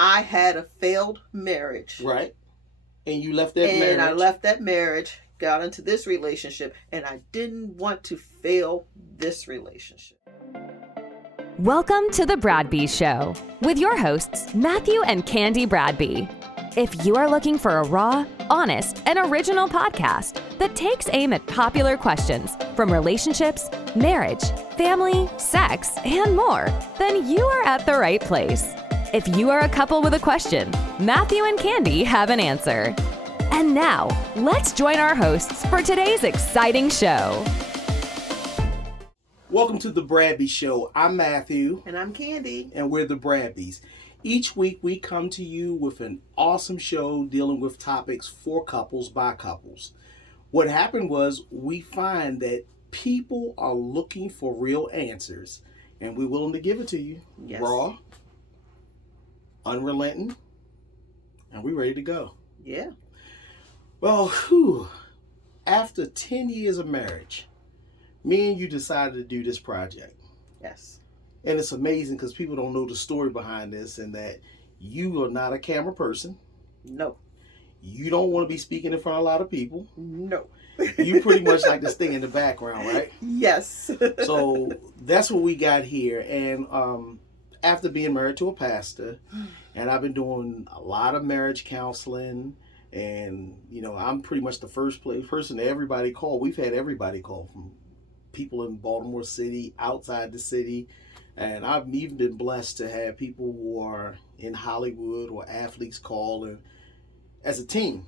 I had a failed marriage. Right. And you left that marriage. And I left that marriage, got into this relationship, and I didn't want to fail this relationship. Welcome to the Bradbys Show with your hosts, Matthew and Candy Bradby. If you are looking for a raw, honest, and original podcast that takes aim at popular questions from relationships, marriage, family, sex, and more, then you are at the right place. If you are a couple with a question, Matthew and Candy have an answer. And now, let's join our hosts for today's exciting show. Welcome to the Bradbys Show. I'm Matthew. And I'm Candy. And we're the Bradbys. Each week we come to you with an awesome show dealing with topics for couples by couples. What happened was we find that people are looking for real answers, and we're willing to give it to you. Yes. Raw, unrelenting, and we're ready to go. Yeah. Well, after 10 years of marriage, me and you decided to do this project. Yes. And it's amazing because people don't know the story behind this, and that you are not a camera person. No. You don't want to be speaking in front of a lot of people. No. You pretty much like to stay in the background, right? Yes. So that's what we got here. And after being married to a pastor, and I've been doing a lot of marriage counseling, and I'm pretty much the first person that everybody called. We've had everybody call, from people in Baltimore City, outside the city, and I've even been blessed to have people who are in Hollywood or athletes call, and as a team,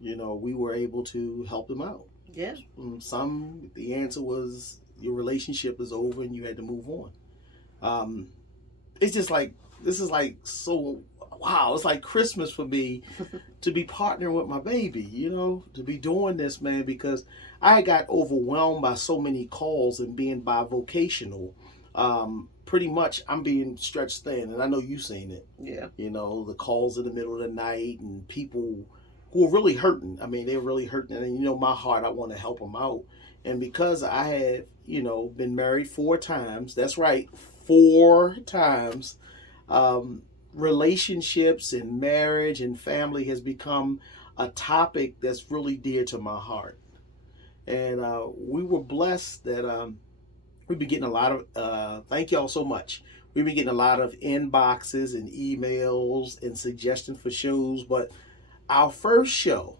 we were able to help them out. Yeah. Some, the answer was your relationship is over and you had to move on. It's just like, this is like so, wow, it's like Christmas for me to be partnering with my baby, to be doing this, man, because I got overwhelmed by so many calls and being bivocational. Pretty much I'm being stretched thin, and I know you've seen it. Yeah. The calls in the middle of the night and people who are really hurting. I mean, they're really hurting, and my heart, I want to help them out. And because I had, been married 4 times, that's right, 4 times, relationships and marriage and family has become a topic that's really dear to my heart. And we were blessed that we've been getting a lot of, thank y'all so much. We've been getting a lot of inboxes and emails and suggestions for shows. But our first show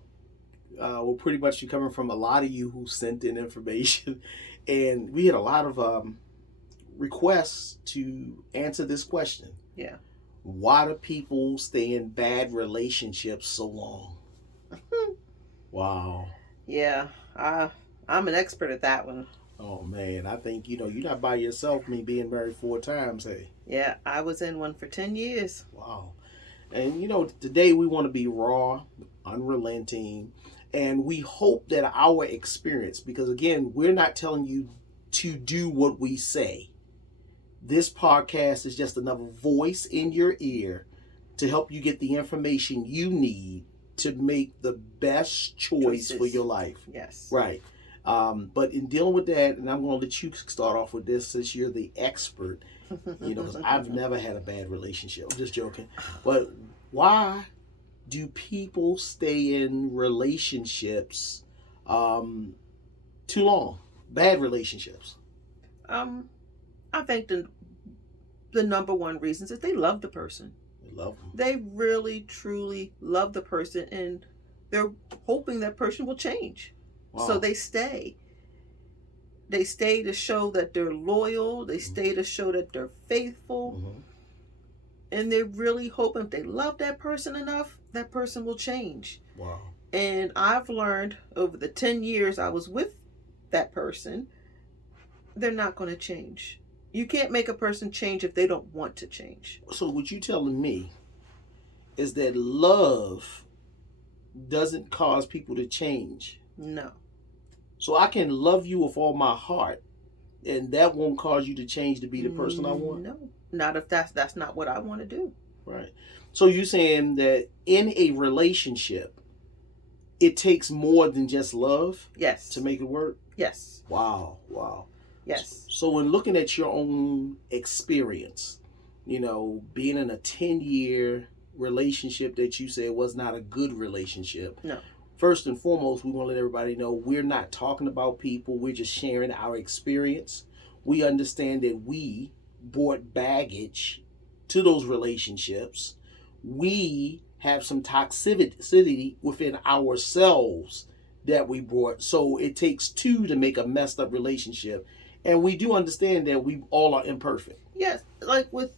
will pretty much be coming from a lot of you who sent in information. And we had a lot of requests to answer this question. Yeah. Why do people stay in bad relationships so long? Wow. Yeah. I'm an expert at that one. Oh, man. I think, you're not by yourself, me being married 4 times, hey. Yeah. I was in one for 10 years. Wow. And, today we want to be raw, unrelenting, and we hope that our experience, because, again, we're not telling you to do what we say. This podcast is just another voice in your ear to help you get the information you need to make the best choice for your life. Yes. Right. But in dealing with that, and I'm going to let you start off with this since you're the expert, because I've never had a bad relationship. I'm just joking. But why do people stay in relationships too long? Bad relationships. I think the number one reason is they love the person. They love them. They really, truly love the person, and they're hoping that person will change. Wow. So they stay. They stay to show that they're loyal. They stay to show that they're faithful. Mm-hmm. And they're really hoping if they love that person enough, that person will change. Wow. And I've learned over the 10 years I was with that person, they're not going to change. You can't make a person change if they don't want to change. So what you telling me is that love doesn't cause people to change? No. So I can love you with all my heart, and that won't cause you to change to be the person I want? No. Not if that's not what I want to do. Right. So you're saying that in a relationship, it takes more than just love? Yes. To make it work? Yes. Wow. Yes. So in looking at your own experience, being in a 10-year relationship that you said was not a good relationship. No. First and foremost, we want to let everybody know we're not talking about people. We're just sharing our experience. We understand that we brought baggage to those relationships. We have some toxicity within ourselves that we brought. So it takes two to make a messed up relationship. And we do understand that we all are imperfect. Yes. Like with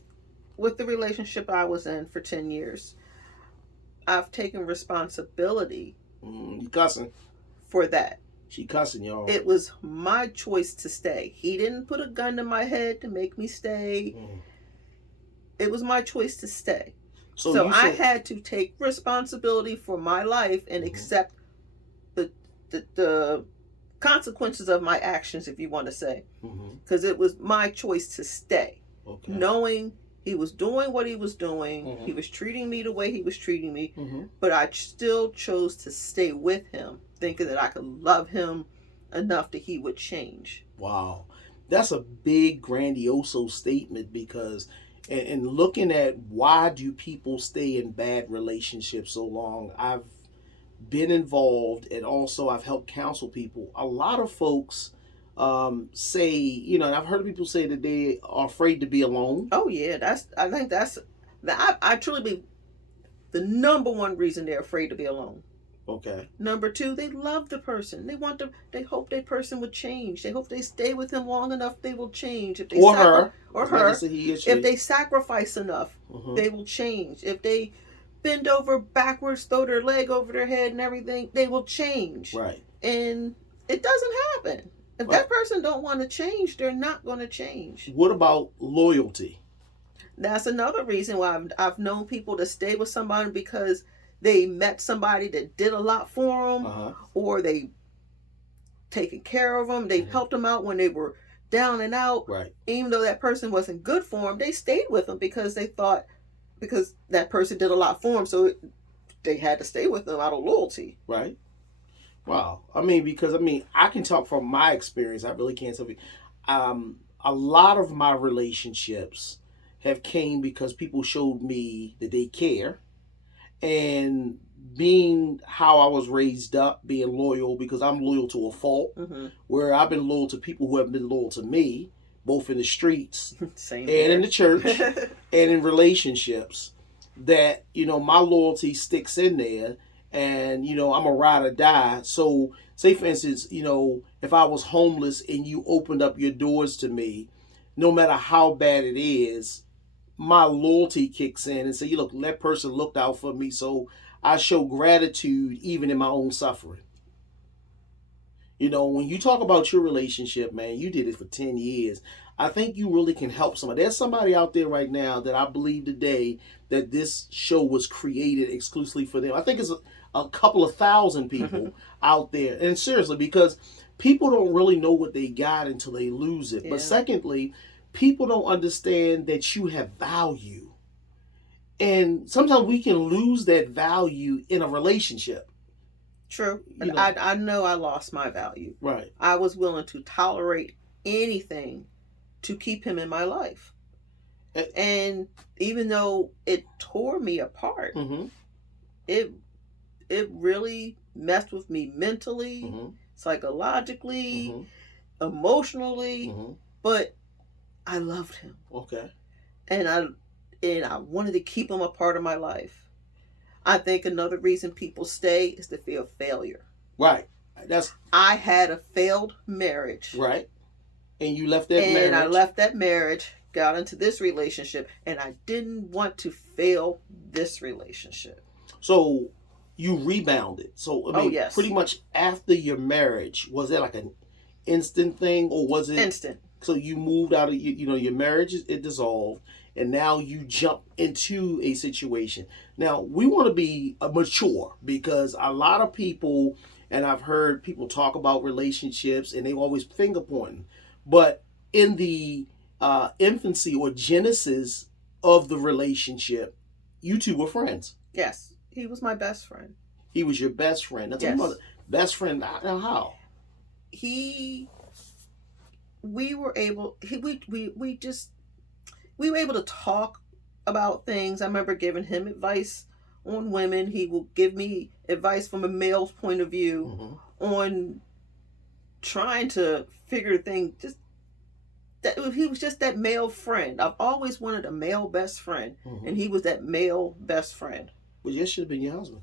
the relationship I was in for 10 years, I've taken responsibility. You cussing. For that. She cussing, y'all. It was my choice to stay. He didn't put a gun to my head to make me stay. It was my choice to stay. So I had to take responsibility for my life and accept the consequences of my actions, if you want to say. Because it was my choice to stay. Okay. Knowing he was doing what he was doing. He was treating me the way he was treating me. But I still chose to stay with him, thinking that I could love him enough that he would change. Wow. That's a big, grandiose statement, because and looking at why do people stay in bad relationships so long, I've been involved, and also I've helped counsel people. A lot of folks say, and I've heard people say that they are afraid to be alone. Oh yeah, I truly believe the number one reason they're afraid to be alone. Okay. Number two, they love the person. They hope that person would change. They hope they stay with him long enough, they will change. If they her. If they sacrifice enough, they will change. If they bend over backwards, throw their leg over their head and everything, they will change. Right. And it doesn't happen. If that person don't want to change, they're not going to change. What about loyalty? That's another reason why I've known people to stay with somebody, because they met somebody that did a lot for them, or they taken care of them. They helped them out when they were down and out. Right. Even though that person wasn't good for them, they stayed with them because they thought, because that person did a lot for them, so they had to stay with them out of loyalty. Right. Wow. Because I can talk from my experience. I really can't tell you. A lot of my relationships have came because people showed me that they care, and being how I was raised up, being loyal, because I'm loyal to a fault, where I've been loyal to people who have been loyal to me, both in the streets and in the church and in relationships, that, my loyalty sticks in there. And, I'm a ride or die. So, say, for instance, if I was homeless and you opened up your doors to me, no matter how bad it is, my loyalty kicks in and say, look, that person looked out for me. So I show gratitude even in my own suffering. When you talk about your relationship, man, you did it for 10 years. I think you really can help somebody. There's somebody out there right now that I believe today that this show was created exclusively for them. I think it's a couple of thousand people out there. And seriously, because people don't really know what they got until they lose it. Yeah. But secondly, people don't understand that you have value. And sometimes we can lose that value in a relationship. True. And I know I lost my value. Right. I was willing to tolerate anything to keep him in my life. And even though it tore me apart, it really messed with me mentally, psychologically, emotionally, but I loved him. Okay. And I wanted to keep him a part of my life. I think another reason people stay is the fear of failure. Right. I had a failed marriage. Right. And you left that marriage. And I left that marriage, got into this relationship, and I didn't want to fail this relationship. So you rebounded. So yes. Pretty much after your marriage, was that like an instant thing, or was it instant? So you moved out of your marriage, it dissolved, and now you jump into a situation. Now we want to be mature, because a lot of people, and I've heard people talk about relationships, and they always finger pointing, but in the infancy or genesis of the relationship, you two were friends. Yes, he was my best friend. He was your best friend. That's yes. Best friend. Now how? we were able to talk about things. I remember giving him advice on women. He will give me advice from a male's point of view on trying to figure things. Just that he was just that male friend. I've always wanted a male best friend, and he was that male best friend. Well, you should have been your husband.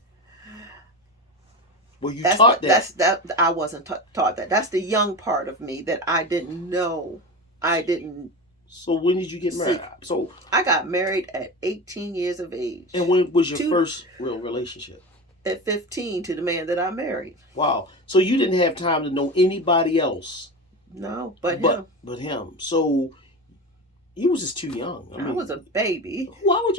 Well, you taught that. I wasn't taught that. That's the young part of me that I didn't know. I didn't. So when did you get married? So I got married at 18 years of age. And when was your first real relationship? At 15 to the man that I married. Wow. So you didn't have time to know anybody else. No, but him. But him. So you was just too young. I was a baby. Why would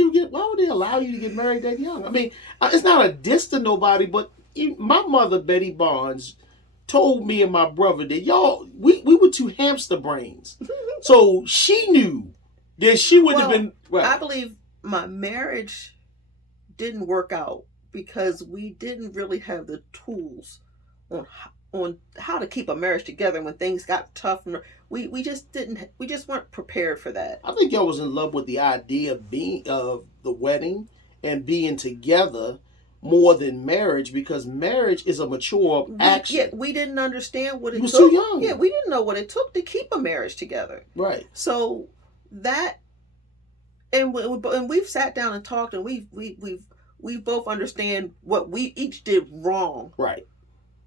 they allow you to get married that young? I mean, it's not a diss to nobody, but my mother, Betty Barnes, told me and my brother that we were two hamster brains. So she knew that she would have been. Right. I believe my marriage didn't work out because we didn't really have the tools on how to keep a marriage together when things got tough. And we just weren't prepared for that. I think y'all was in love with the idea of the wedding and being together more than marriage, because marriage is a mature action. Yeah, we didn't understand what it took. You were too young. Yeah, we didn't know what it took to keep a marriage together. Right. So that, and we've sat down and talked, and we both understand what we each did wrong. Right.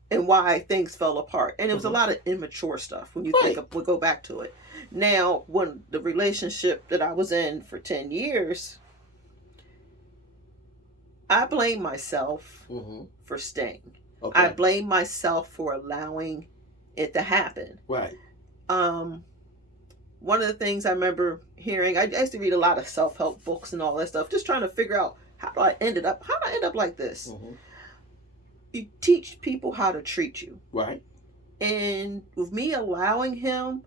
And why things fell apart. And it was a lot of immature stuff when you we go back to it. Now, when the relationship that I was in for 10 years, I blame myself for staying. Okay. I blame myself for allowing it to happen. Right. One of the things I remember hearing, I used to read a lot of self-help books and all that stuff, just trying to figure out how did I end up like this? You teach people how to treat you. Right. And with me allowing him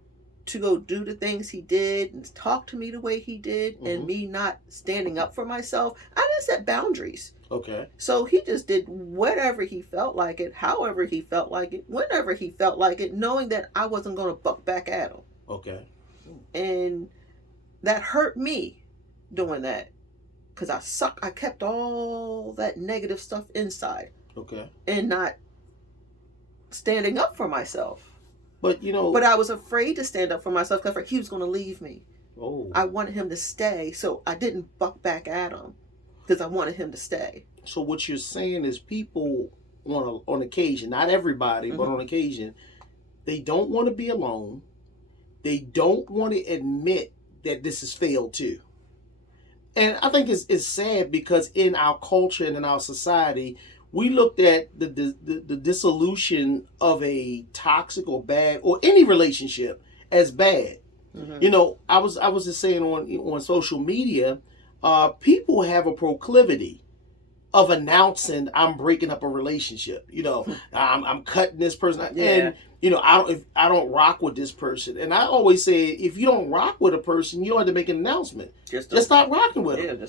to go do the things he did and talk to me the way he did, and me not standing up for myself, I didn't set boundaries. Okay. So he just did whatever he felt like it, however he felt like it, whenever he felt like it, knowing that I wasn't going to buck back at him. Okay. And that hurt me doing that, because I kept all that negative stuff inside. Okay. And not standing up for myself. But But I was afraid to stand up for myself because he was going to leave me. Oh. I wanted him to stay, so I didn't buck back at him because I wanted him to stay. So what you're saying is people on occasion, not everybody, but on occasion, they don't want to be alone. They don't want to admit that this has failed too. And I think it's sad because in our culture and in our society, we looked at the dissolution of a toxic or bad or any relationship as bad. I was just saying on social media, people have a proclivity of announcing I'm breaking up a relationship. I'm cutting this person, and I don't rock with this person. And I always say, if you don't rock with a person, you don't have to make an announcement. Just stop rocking with them.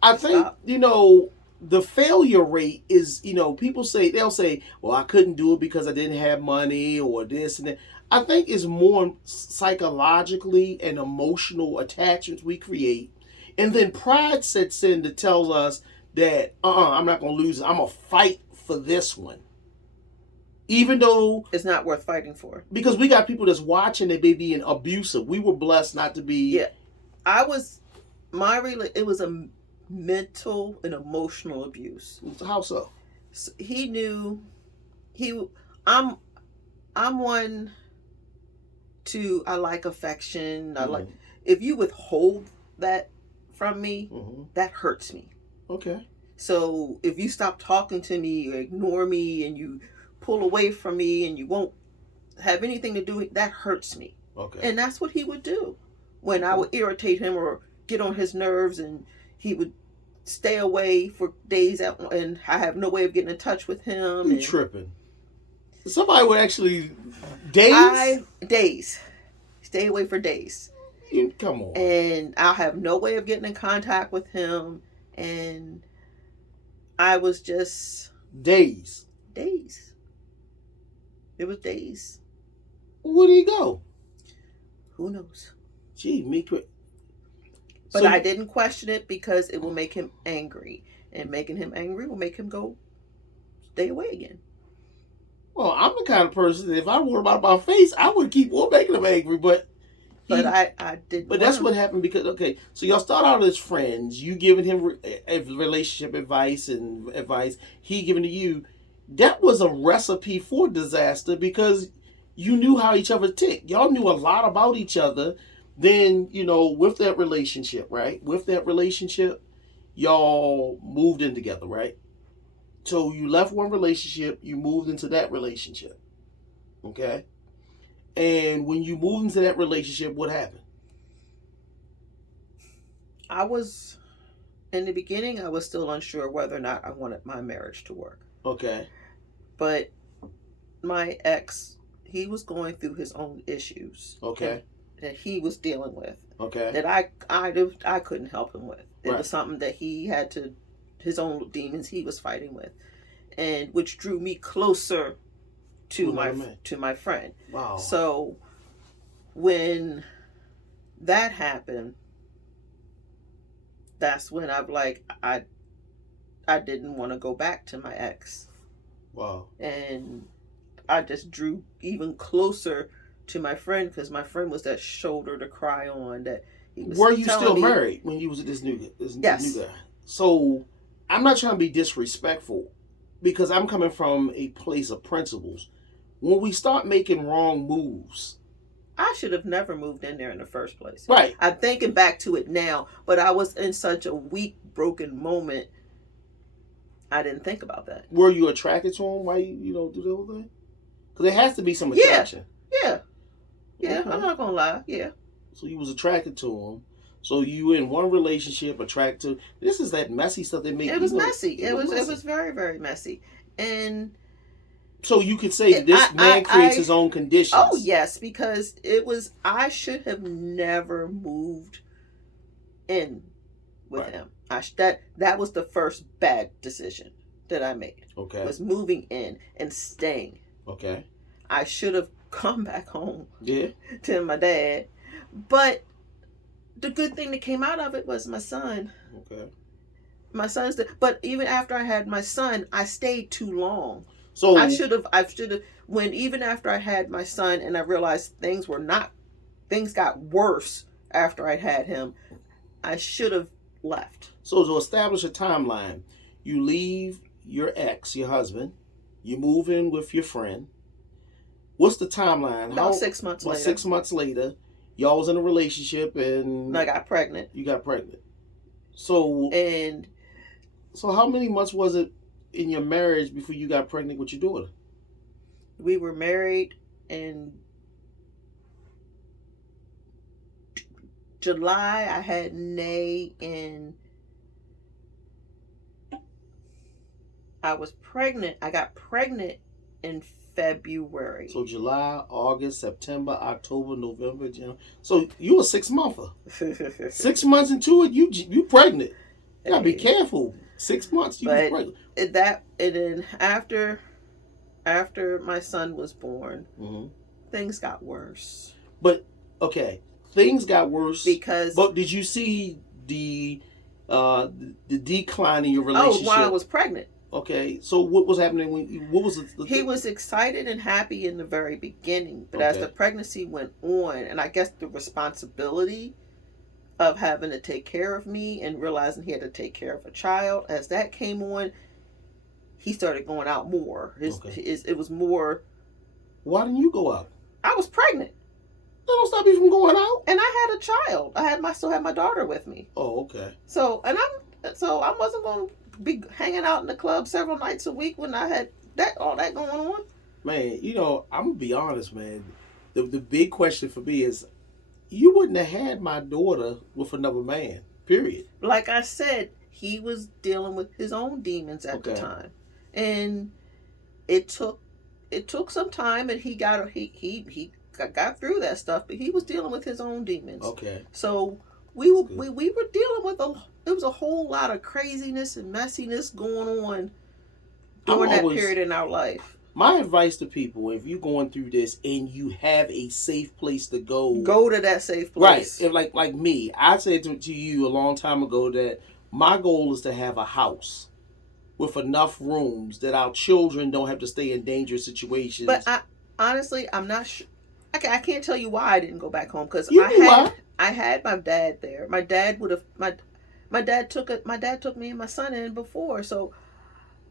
I think the failure rate is, they'll say, well, I couldn't do it because I didn't have money or this and that. I think it's more psychologically and emotional attachments we create. And then pride sets in to tell us that, I'm not going to lose it. I'm going to fight for this one. Even though it's not worth fighting for. Because we got people that's watching that may be abusive. We were blessed not to be. Yeah. It was a mental and emotional abuse. How so? He knew I'm one to, I like affection. I like, if you withhold that from me, that hurts me. Okay. So if you stop talking to me or ignore me and you pull away from me and you won't have anything to do with, that hurts me. Okay. And that's what he would do when I would irritate him or get on his nerves, and he would stay away for days and I have no way of getting in touch with him. You tripping. Somebody would actually days? Days. Stay away for days. Come on. And I'll have no way of getting in contact with him. And I was just... Days. It was days. Where did he go? Who knows? Gee, But I didn't question it because it will make him angry. And making him angry will make him go stay away again. Well, I'm the kind of person, if I worried about my face, I would keep on making him angry. But I didn't. But that's what happened because, okay, so y'all start out as friends. You giving him relationship advice and advice. He giving to you. That was a recipe for disaster because you knew how each other ticked. Y'all knew a lot about each other. Then, with that relationship, right? With that relationship, y'all moved in together, right? So you left one relationship, you moved into that relationship. Okay? And when you moved into that relationship, what happened? In the beginning, I was still unsure whether or not I wanted my marriage to work. Okay. But my ex, he was going through his own issues. Okay. That he was dealing with. Okay. That I couldn't help him with. It was something that he had his own demons he was fighting with, and which drew me closer to my friend. Wow. So when that happened, that's when I didn't want to go back to my ex. Wow. And I just drew even closer to my friend because my friend was that shoulder to cry on. That he was. Were you still married when you was with this new guy? So I'm not trying to be disrespectful because I'm coming from a place of principles. When we start making wrong moves, I should have never moved in there in the first place. Right. I'm thinking back to it now, but I was in such a weak, broken moment. I didn't think about that. Were you attracted to him? Why you don't do the whole thing? Because there has to be some attraction. Yeah. Okay. I'm not gonna lie. Yeah. So you was attracted to him. So you in one relationship attracted to. This is that messy stuff that made. It was messy. It was very, very messy. And so you could say this man creates his own conditions. Oh yes, because I should have never moved in with him. That was the first bad decision that I made. Okay. Was moving in and staying. Okay. I should have come back home. Yeah. To my dad. But the good thing that came out of it was my son. Okay. My son's but even after I had my son, I stayed too long. So I should have even after I had my son and I realized things got worse after I had him, I should have left. So to establish a timeline, you leave your ex, your husband, you move in with your friend. What's the timeline? About 6 months later. 6 months later, y'all was in a relationship and I got pregnant. You got pregnant. So how many months was it in your marriage before you got pregnant with your daughter? We were married in July. I had Nay in. I was pregnant. I got pregnant in February. So July, August, September, October, November, January. So you a 6 monther. 6 months into it, you pregnant. You gotta be careful. 6 months, you pregnant. And then after my son was born, things got worse. But okay, things got worse because. But did you see the decline in your relationship? Oh, while I was pregnant. Okay, so what was happening He was excited and happy in the very beginning, but as the pregnancy went on, and I guess the responsibility of having to take care of me and realizing he had to take care of a child, as that came on, he started going out more. It was more. Why didn't you go out? I was pregnant. That don't stop you from going out. And I had a child. I still had my daughter with me. Oh, okay. So I wasn't going to be hanging out in the club several nights a week when I had all that going on. Man, I'm gonna be honest, man. The big question for me is, you wouldn't have had my daughter with another man. Period. Like I said, he was dealing with his own demons at the time, and it took some time, and he got through that stuff. But he was dealing with his own demons. Okay. So we were dealing with it was a whole lot of craziness and messiness going on during that period in our life. My advice to people, if you're going through this and you have a safe place to go to that safe place. Right. If like me, I said to you a long time ago that my goal is to have a house with enough rooms that our children don't have to stay in dangerous situations. But honestly, I'm not sure. I can't tell you why I didn't go back home, because I had my dad there. My dad would have my dad took me and my son in before, so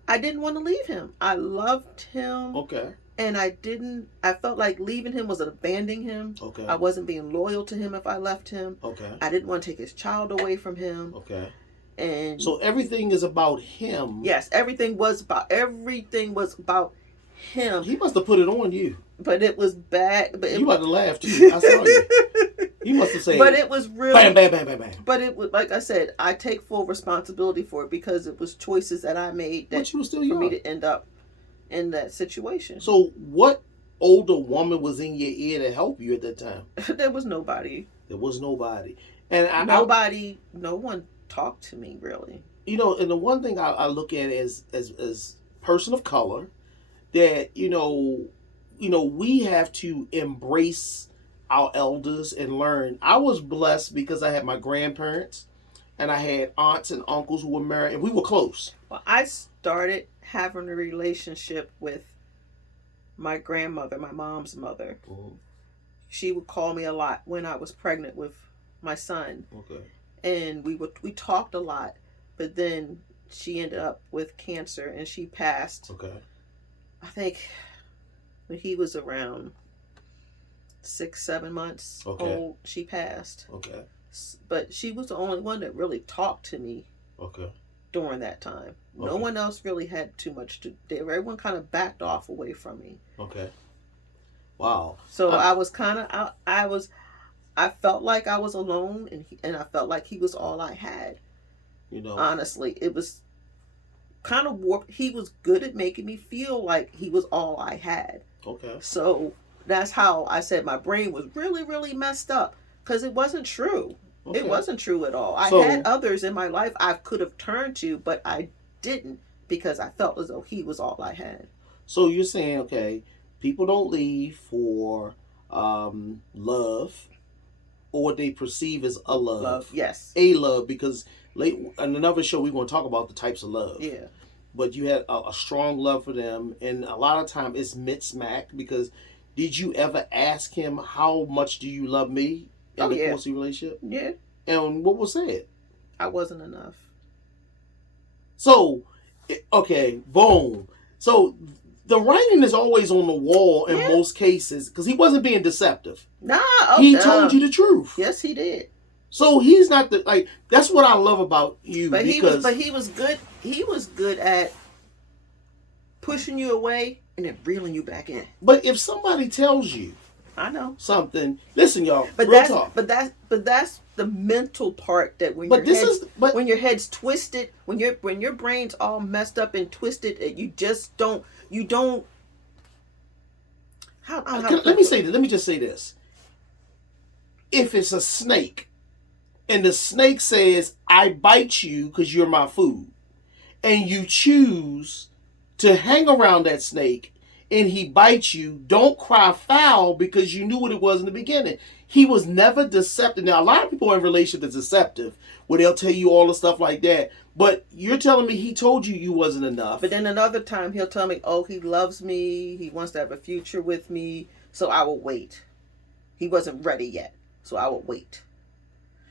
I didn't want to leave him. I loved him. Okay. And I felt like leaving him was abandoning him. Okay. I wasn't being loyal to him if I left him. Okay. I didn't want to take his child away from him. Okay. And so everything is about him. Yes, everything was about him. He must have put it on you. But it was bad. But you about to laugh too. I saw you. You must have said. But it was really bam, bam, bam, bam, bam. But it was, like I said, I take full responsibility for it, because it was choices that I made that but you were still young. For me to end up in that situation. So what older woman was in your ear to help you at that time? There was nobody. There was nobody. And no one talked to me, really. You know, and the one thing I look at as person of color, that we have to embrace our elders and learn. I was blessed because I had my grandparents and I had aunts and uncles who were married, and we were close. Well, I started having a relationship with my grandmother, my mom's mother. Mm-hmm. She would call me a lot when I was pregnant with my son. Okay. And we talked a lot, but then she ended up with cancer and she passed. Okay. I think when he was around 6-7 months old, she passed. Okay. But she was the only one that really talked to me. Okay. During that time, no one else really had too much to do. Everyone kind of backed off away from me. Okay. Wow. So I was kind of I felt like I was alone, and I felt like he was all I had. Honestly, it was kind of warped. He was good at making me feel like he was all I had. Okay. So that's how I said my brain was really, really messed up, because it wasn't true. Okay. It wasn't true at all. I had others in my life I could have turned to, but I didn't, because I felt as though he was all I had. So you're saying, okay, people don't leave for love, or what they perceive as a love. Love, yes. A love, because in another show we're going to talk about the types of love. Yeah. But you had a strong love for them, and a lot of time it's mid-smack, because did you ever ask him, how much do you love me in the course of your relationship? Yeah. And what was said? I wasn't enough. So, okay, boom. So the writing is always on the wall in most cases, because he wasn't being deceptive. Nah. He told you the truth. Yes, he did. So he's not that's what I love about you. But he was good. He was good at pushing you away and then reeling you back in. But if somebody tells you, I know something, listen, y'all. But that's the mental part, that when your head's twisted, when your brain's all messed up and twisted, you just don't. Let me just say this. If it's a snake, and the snake says, I bite you because you're my food, and you choose to hang around that snake and he bites you, don't cry foul, because you knew what it was in the beginning. He was never deceptive. Now, a lot of people in relationships are deceptive, where they'll tell you all the stuff like that. But you're telling me he told you wasn't enough. But then another time he'll tell me, oh, he loves me, he wants to have a future with me, so I will wait. He wasn't ready yet, so I will wait.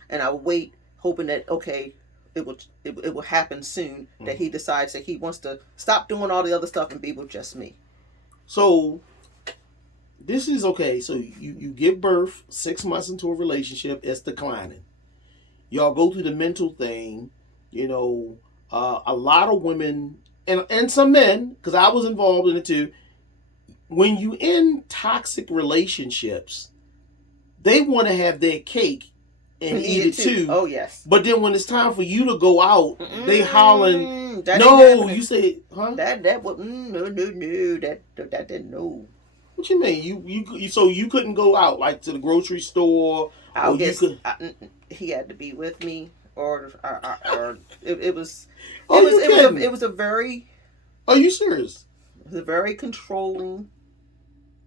And I will wait, hoping that, okay, it will happen soon, that he decides that he wants to stop doing all the other stuff and be with just me. So this is okay. So you give birth 6 months into a relationship, it's declining. Y'all go through the mental thing. A lot of women and some men, because I was involved in it too. When you in toxic relationships, they want to have their cake and eat it too. Oh yes. But then when it's time for you to go out, they hollering. No, you say, huh? That was no. That didn't know. What you mean? So you couldn't go out, like, to the grocery store? He had to be with me, or it was. Oh, It was a very. Are you serious? It was a very controlling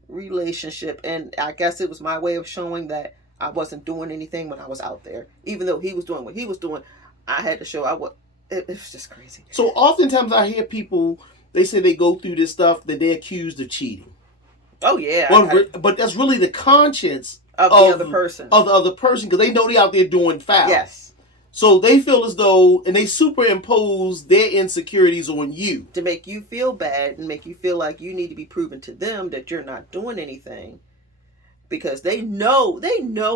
relationship, and I guess it was my way of showing that I wasn't doing anything when I was out there. Even though he was doing what he was doing, I had to show I was. It was just crazy. So oftentimes I hear people, they say they go through this stuff that they're accused of cheating. Oh yeah, but that's really the conscience of the other person. Of the other person, because they know they're out there doing foul. Yes. So they feel as though, and they superimpose their insecurities on you. To make you feel bad and make you feel like you need to be proven to them that you're not doing anything. Because they know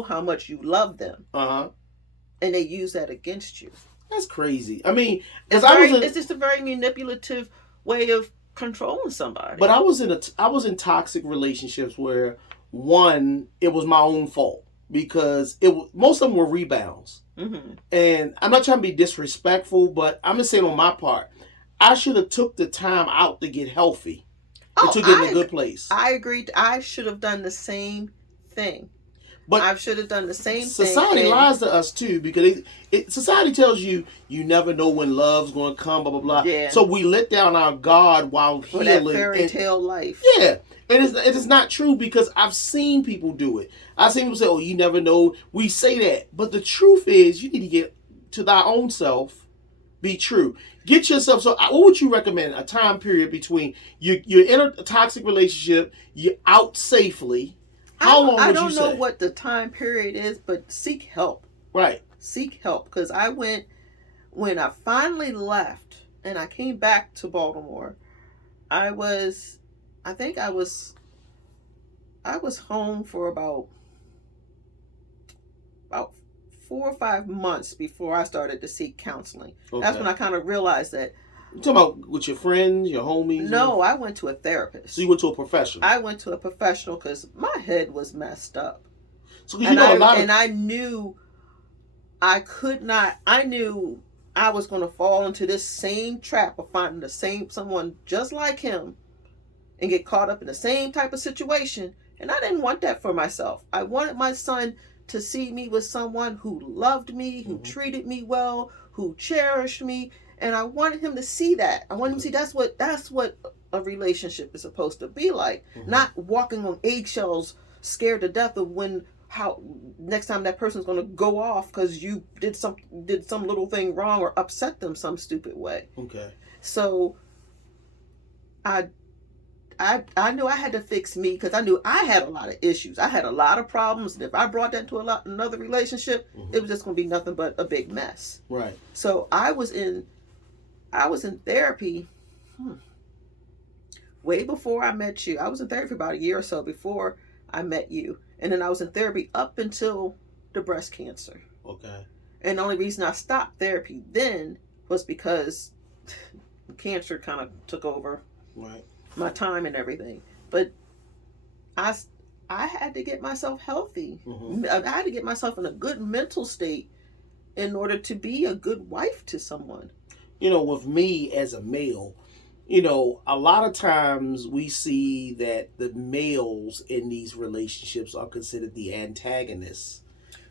how much you love them. Uh-huh. And they use that against you. That's crazy. I mean, it's just a very manipulative way of controlling somebody. But I was in toxic relationships where, one, it was my own fault. Because most of them were rebounds. Mm-hmm. And I'm not trying to be disrespectful, but I'm just saying on my part, I should have took the time out to get healthy and to get in a good place. I agreed. I should have done the same thing. But I should have done the same thing. Society lies to us too, because society tells you never know when love's going to come, blah, blah, blah. Yeah. So we let down our guard while for healing. That fairy tale life. Yeah. And it is not true, because I've seen people do it. I've seen people say, oh, you never know. We say that. But the truth is, you need to get to thy own self, be true. Get yourself. So what would you recommend? A time period between you're in a toxic relationship, you're out safely. How long would you say? I don't know what the time period is, but seek help. Right. Seek help. Because when I finally left and I came back to Baltimore, I was home for about 4 or 5 months before I started to seek counseling. Okay. That's when I kind of realized that. You talking about with your friends, your homies? No, I went to a therapist. So you went to a professional? I went to a professional because my head was messed up. So I knew I could not. I knew I was going to fall into this same trap of finding someone just like him and get caught up in the same type of situation. And I didn't want that for myself. I wanted my son to see me with someone who loved me, who treated me well, who cherished me. And I wanted him to see that. I wanted him to see that's what a relationship is supposed to be like. Not walking on eggshells, scared to death of how next time that person's going to go off because you did some little thing wrong or upset them some stupid way. Okay. So I knew I had to fix me, because I knew I had a lot of issues. I had a lot of problems, and if I brought that into another relationship, it was just going to be nothing but a big mess. Right. So I was in therapy way before I met you. I was in therapy about a year or so before I met you, and then I was in therapy up until the breast cancer. Okay. And the only reason I stopped therapy then was because cancer kind of took over. Right. My time and everything, but I had to get myself healthy. I had to get myself in a good mental state in order to be a good wife to someone. With me as a male, a lot of times we see that the males in these relationships are considered the antagonists.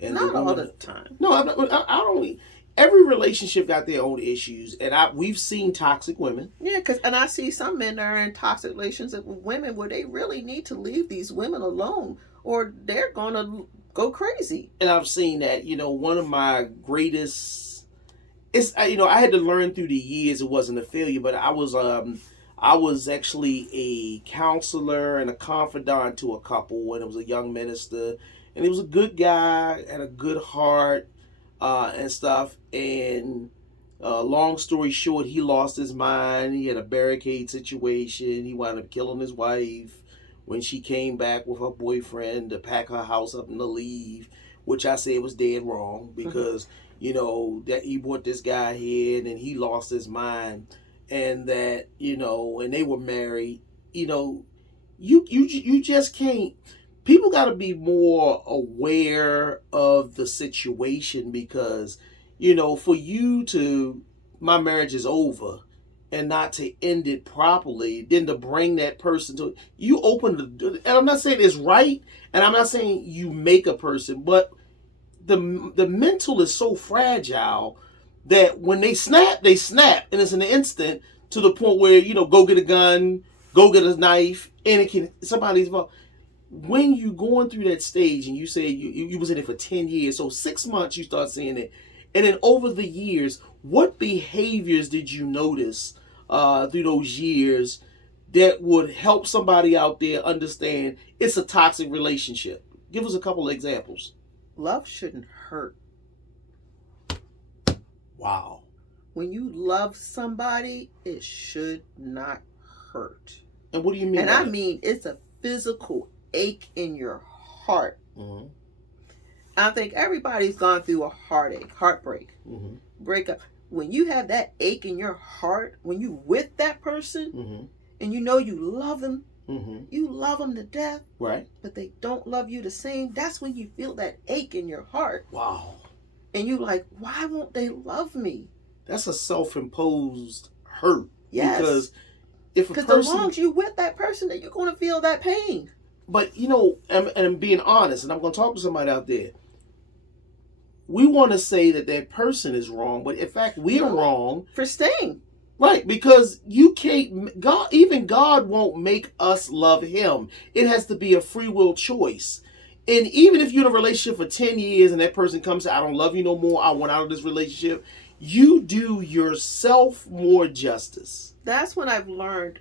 And not all the time. No, I don't. Every relationship got their own issues, and we've seen toxic women. Yeah, and I see some men that are in toxic relationships with women where they really need to leave these women alone, or they're going to go crazy. And I've seen that, one of my greatest, I had to learn through the years. It wasn't a failure, but I was actually a counselor and a confidant to a couple when it was a young minister, and he was a good guy, had a good heart, and stuff. And long story short, he lost his mind. He had a barricade situation. He wound up killing his wife when she came back with her boyfriend to pack her house up and to leave, which I said was dead wrong, because that he brought this guy here and then he lost his mind, and that and they were married. You just can't. People got to be more aware of the situation, because for you to, my marriage is over, and not to end it properly, then to bring that person to, you open the, and I'm not saying it's right, and I'm not saying you make a person, but the mental is so fragile that when they snap, and it's in an instant, to the point where, go get a gun, go get a knife, and somebody's involved. When you going through that stage and you say you was in it for 10 years, so 6 months you start seeing it, and then over the years, what behaviors did you notice through those years that would help somebody out there understand it's a toxic relationship? Give us a couple of examples. Love shouldn't hurt. Wow. When you love somebody, it should not hurt. And what do you mean? And I mean, it's a physical ache in your heart. Mm-hmm. I think everybody's gone through a heartbreak, mm-hmm. breakup. When you have that ache in your heart, when you with that person, mm-hmm. and you know you love them, mm-hmm. you love them to death, right? But they don't love you the same. That's when you feel that ache in your heart. Wow. And you like, why won't they love me? That's a self-imposed hurt. Yes. Because if a person, as long as you with that person, that you're going to feel that pain. But you know, and I'm being honest, and I'm going to talk to somebody out there. We want to say that that person is wrong, but in fact, we are wrong for staying. Right, because you can't. God won't make us love Him. It has to be a free will choice. And even if you're in a relationship for 10 years and that person comes, I don't love you no more, I want out of this relationship, you do yourself more justice. That's when I've learned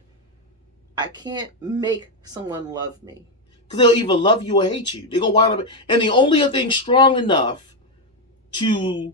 I can't make someone love me. Because they'll either love you or hate you. They're going to wind up. And the only other thing strong enough to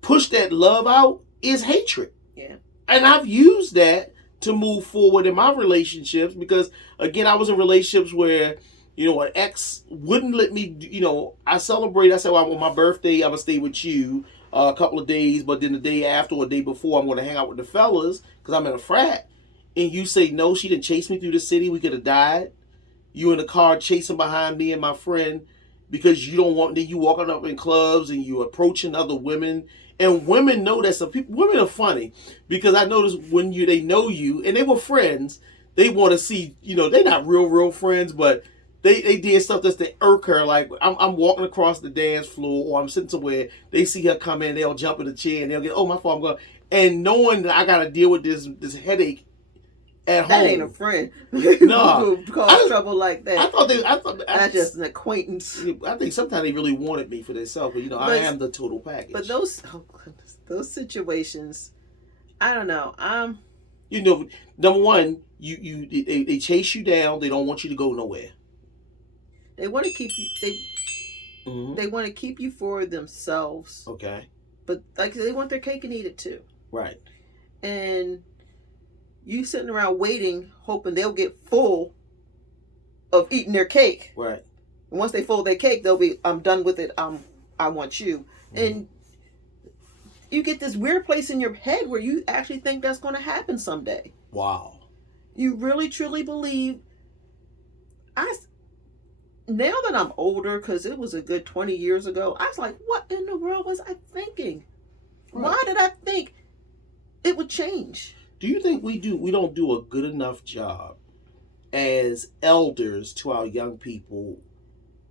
push that love out is hatred. Yeah. And I've used that to move forward in my relationships because, again, I was in relationships where, you know, an ex wouldn't let me, you know, I said, well, on my birthday, I'm going to stay with you a couple of days, but then the day after or the day before, I'm going to hang out with the fellas because I'm in a frat. And you say, no, she didn't chase me through the city. We could have died. You in the car chasing behind me and my friend because you don't want, then you walking up in clubs and you approaching other women. And women know that women are funny because I noticed when they know you and they were friends, they want to see, you know, they're not real friends, but they did stuff that's to irk her. Like I'm walking across the dance floor or I'm sitting somewhere, they see her come in, they'll jump in the chair and they'll get, oh, my fault, I'm going. And knowing that I got to deal with this headache at home. That ain't a friend. No. Cause trouble like that. I thought that's just an acquaintance. I think sometimes they really wanted me for themselves, but you know, I am the total package. But those situations, I don't know. You know, number one, they chase you down. They don't want you to go nowhere. They want to keep you. They want to keep you for themselves. Okay. But like they want their cake and eat it too. Right. And you sitting around waiting, hoping they'll get full of eating their cake. Right. And once they full their cake, they'll be, I'm done with it. I want you. And you get this weird place in your head where you actually think that's going to happen someday. Wow. You really, truly believe. Now that I'm older, because it was a good 20 years ago, I was like, what in the world was I thinking? Right. Why did I think it would change? Do you think we don't do a good enough job as elders to our young people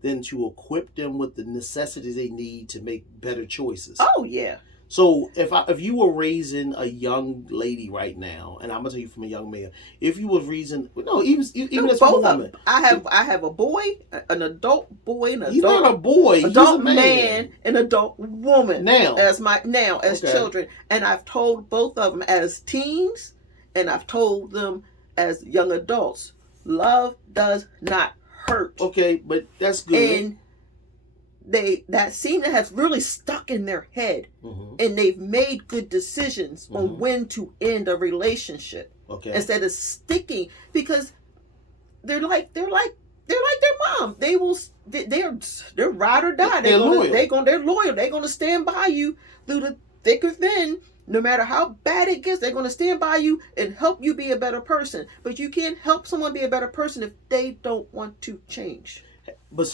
than to equip them with the necessities they need to make better choices? Oh, yeah. So if you were raising a young lady right now, and I'm gonna tell you from a young man, if you were raising even as a woman, I have a boy, an adult boy, an he's not a boy, adult he's a man, an adult woman now as children, and I've told both of them as teens, and I've told them as young adults, love does not hurt. Okay, but that's good. And that seem to have really stuck in their head, and they've made good decisions on when to end a relationship. Okay. Instead of sticking, because they're like their mom. They're ride or die. They're loyal. They're loyal. They're gonna stand by you through the thick or thin. No matter how bad it gets, they're gonna stand by you and help you be a better person. But you can't help someone be a better person if they don't want to change. But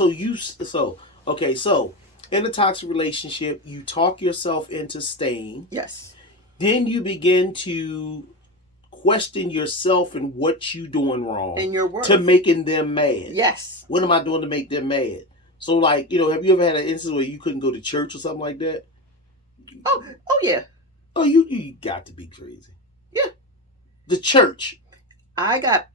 okay, so in a toxic relationship, you talk yourself into staying. Yes. Then you begin to question yourself and what you doing wrong. And your work. To making them mad. Yes. What am I doing to make them mad? So like, have you ever had an instance where you couldn't go to church or something like that? Oh yeah. Oh, you got to be crazy. Yeah. The church. I got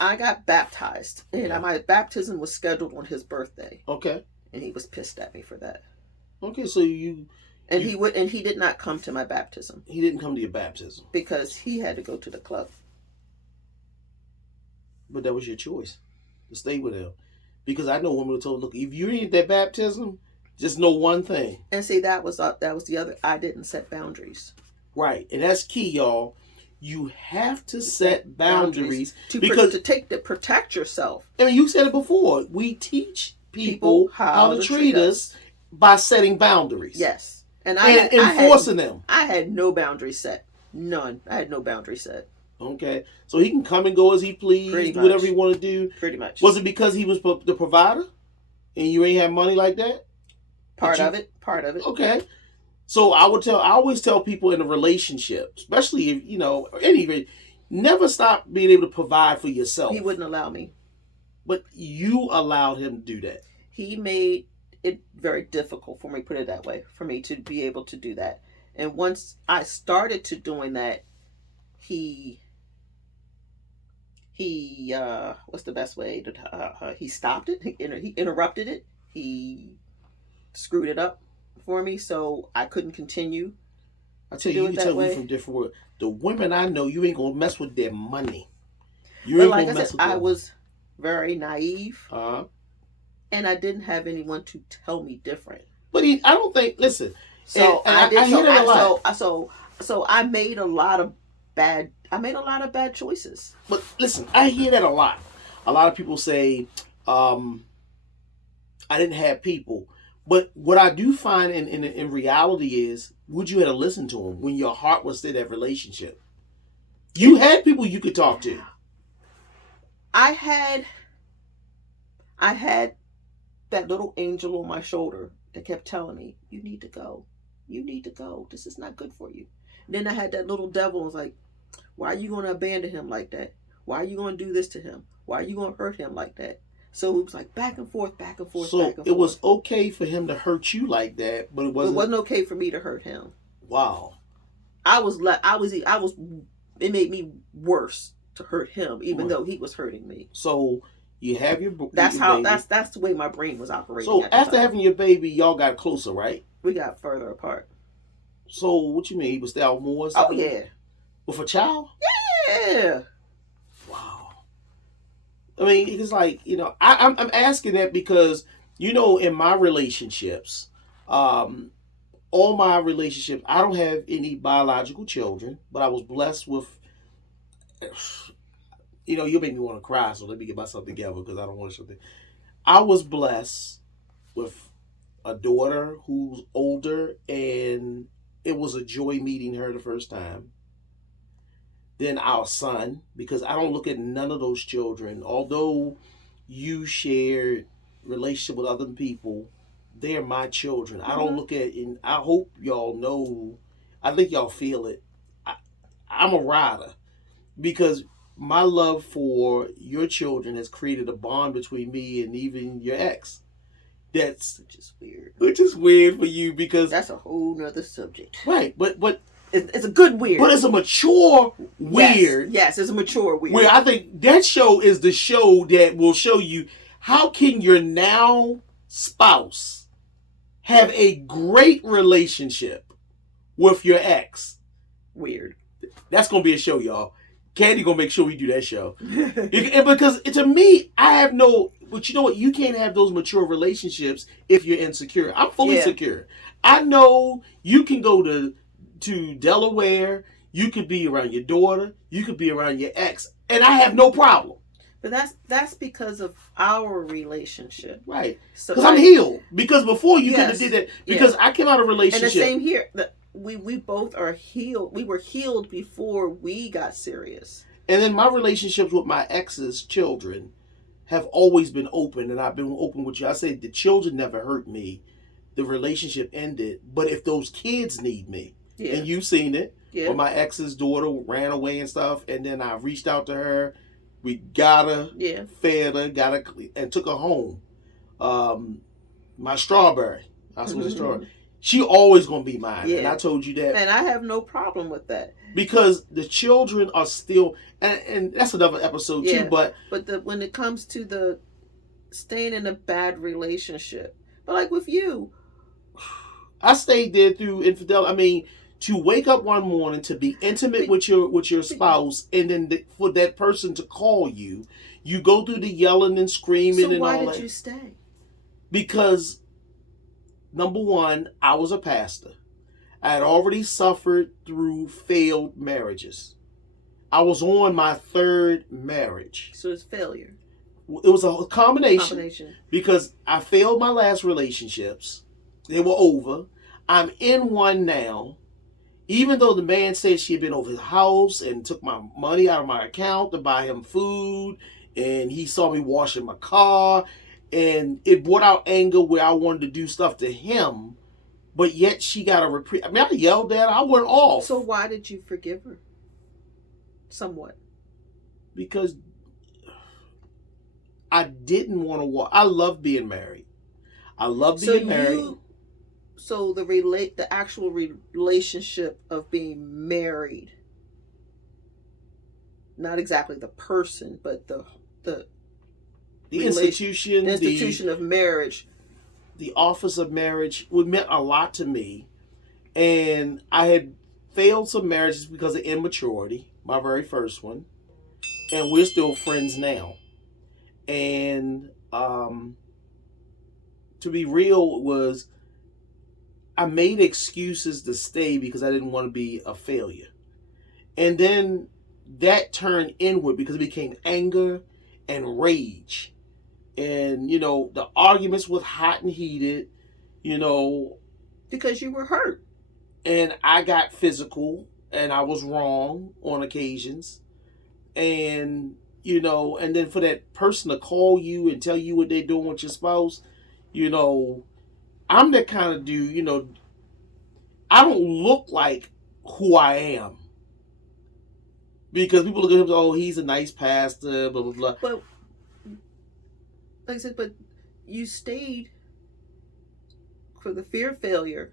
I got baptized, and Yeah. my baptism was scheduled on his birthday, Okay. and he was pissed at me for that. Okay, so he did not come to my baptism he didn't come to your baptism, because he had to go to the club. but that was your choice to stay with him, because I know women who told, look, if you need that baptism, just know one thing. And see, that was the other. I didn't set boundaries. Right, and that's key, y'all. You have to set boundaries to because protect yourself. I mean, you said it before. We teach people how to treat us by setting boundaries. Yes, and enforcing them. I had no boundaries set. None. I had no boundaries set. Okay, so he can come and go as he please, do whatever he want to do. Pretty much. Was it because he was the provider, and you ain't have money like that? Part of it. Okay. So I always tell people in a relationship, especially if, never stop being able to provide for yourself. He wouldn't allow me. But you allowed him to do that. He made it very difficult for me, put it that way, for me to be able to do that. And once I started to doing that, he what's the best way to, he stopped it. He interrupted it. He screwed it up for me, so I couldn't continue. I tell you, you can tell me from different words. The women I know, you ain't gonna mess with their money. You ain't gonna mess with them. I was very naive, and I didn't have anyone to tell me different. But I don't think. Listen, so I hear that a lot. So I made a lot of bad. I made a lot of bad choices. But listen, I hear that a lot. A lot of people say, I didn't have people. But what I do find in reality is, would you have to listen to him when your heart was in that relationship? You had people you could talk to. I had that little angel on my shoulder that kept telling me, you need to go. You need to go. This is not good for you. And then I had that little devil who was like, why are you going to abandon him like that? Why are you going to do this to him? Why are you going to hurt him like that? So it was like back and forth, back and forth, so back and forth. It was okay for him to hurt you like that, but it wasn't okay for me to hurt him. Wow. It made me worse to hurt him, even though he was hurting me. So you have your that's the way my brain was operating. So after having your baby, y'all got closer, right? We got further apart. So what you mean? He was still more? Oh yeah. With a child? Yeah. Wow. I mean, it's like, I'm asking that because, in my relationships, all my relationships, I don't have any biological children, but I was blessed with, you'll make me want to cry, so let me get myself together because I don't want something. I was blessed with a daughter who's older, and it was a joy meeting her the first time. Then our son, because I don't look at none of those children, although you shared relationship with other people, they're my children. I don't look at, and I hope y'all know, I think y'all feel it. I'm a rider because my love for your children has created a bond between me and even your ex. Which is weird for you because that's a whole nother subject. Right, but it's a good weird. But it's a mature weird. Yes, it's a mature weird. Where I think that show is the show that will show you how can your now spouse have a great relationship with your ex. Weird. That's going to be a show, y'all. Candy going to make sure we do that show. Because to me, but you know what? You can't have those mature relationships if you're insecure. I'm fully secure. I know you can go to Delaware, you could be around your daughter, you could be around your ex, and I have no problem. But that's because of our relationship. Right. Because I'm healed. Because before you could have did that. Because I came out of a relationship. And the same here. We both are healed. We were healed before we got serious. And then my relationships with my ex's children have always been open, and I've been open with you. I say the children never hurt me. The relationship ended. But if those kids need me, and you've seen it, when my ex's daughter ran away and stuff, and then I reached out to her, we got her, fed her, and took her home. My strawberry, I was a strawberry. She always gonna be mine, Yeah. and I told you that. And I have no problem with that. Because the children are still, and that's another episode too. But when it comes to the staying in a bad relationship, but like with you, I stayed there through infidelity. I mean, to wake up one morning to be intimate with your spouse, and then for that person to call you, you go through the yelling and screaming and all that. So why did you stay? Because number one, I was a pastor. I had already suffered through failed marriages. I was on my third marriage. So it's failure. It was a combination. Because I failed my last relationships. They were over. I'm in one now. Even though the man said she had been over his house and took my money out of my account to buy him food, and he saw me washing my car, and it brought out anger where I wanted to do stuff to him, but yet she got a reprieve. I mean, I yelled at her. I went off. So why did you forgive her? Somewhat. Because I didn't want to walk. I love being married. I love being married. So the actual relationship of being married, not exactly the person, but the institution of marriage, the office of marriage, would meant a lot to me. And I had failed some marriages because of immaturity, my very first one, and we're still friends now. And to be real, was I made excuses to stay because I didn't want to be a failure. And then that turned inward because it became anger and rage. And, the arguments were hot and heated, because you were hurt. And I got physical, and I was wrong on occasions. And, and then for that person to call you and tell you what they're doing with your spouse, I'm that kind of dude, I don't look like who I am. Because people look at him, oh, he's a nice pastor, blah, blah, blah. But, like I said, but you stayed for the fear of failure.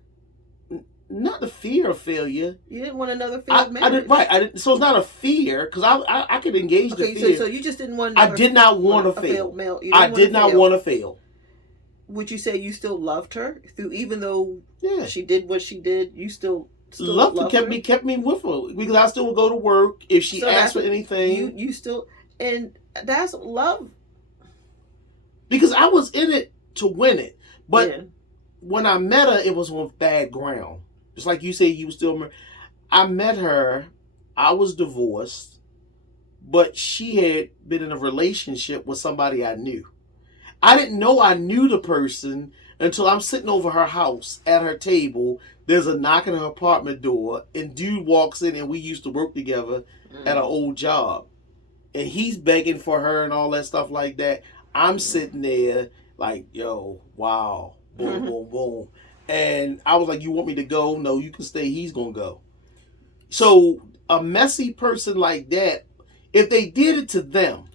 Not the fear of failure. You didn't want another failed marriage. I didn't. So it's not a fear, because I could engage the fear. So you just didn't want. I did not want to fail. I did not want to fail. Would you say you still loved her even though she did what she did? You still loved her. Kept me with her, because I still would go to work if she asked for anything. You still, and that's love. Because I was in it to win it, but when I met her, it was on bad ground. Just like you say, you were still married. I met her. I was divorced, but she had been in a relationship with somebody I knew. I didn't know I knew the person until I'm sitting over her house at her table. There's a knock on her apartment door, and dude walks in, and we used to work together at an old job. And he's begging for her and all that stuff like that. I'm sitting there like, yo, wow, boom, boom, boom. And I was like, you want me to go? No, you can stay. He's going to go. So a messy person like that, if they did it to them,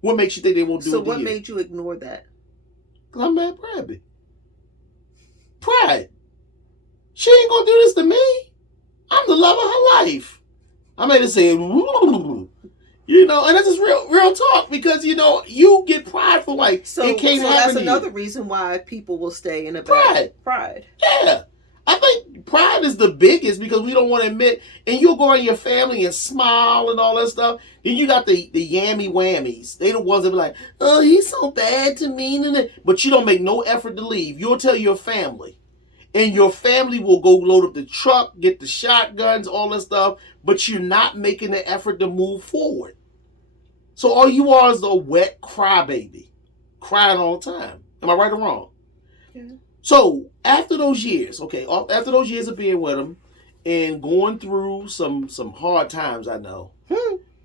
what makes you think they won't do it to you? So what made you ignore that? Because I'm mad Bradby. Pride. She ain't going to do this to me. I'm the love of her life. I made her say, and that's just real talk, because, you get prideful, like, it can't happen that's to another you. reason why people will stay in a Pride. Yeah. I think pride is the biggest, because we don't want to admit, and you'll go in your family and smile and all that stuff. Then you got the yammy whammies. They the ones that be like, oh, he's so bad to me. But you don't make no effort to leave. You'll tell your family. And your family will go load up the truck, get the shotguns, all that stuff. But you're not making the effort to move forward. So all you are is a wet crybaby. Crying all the time. Am I right or wrong? Yeah. So after those years, after those years of being with him and going through some hard times, I know,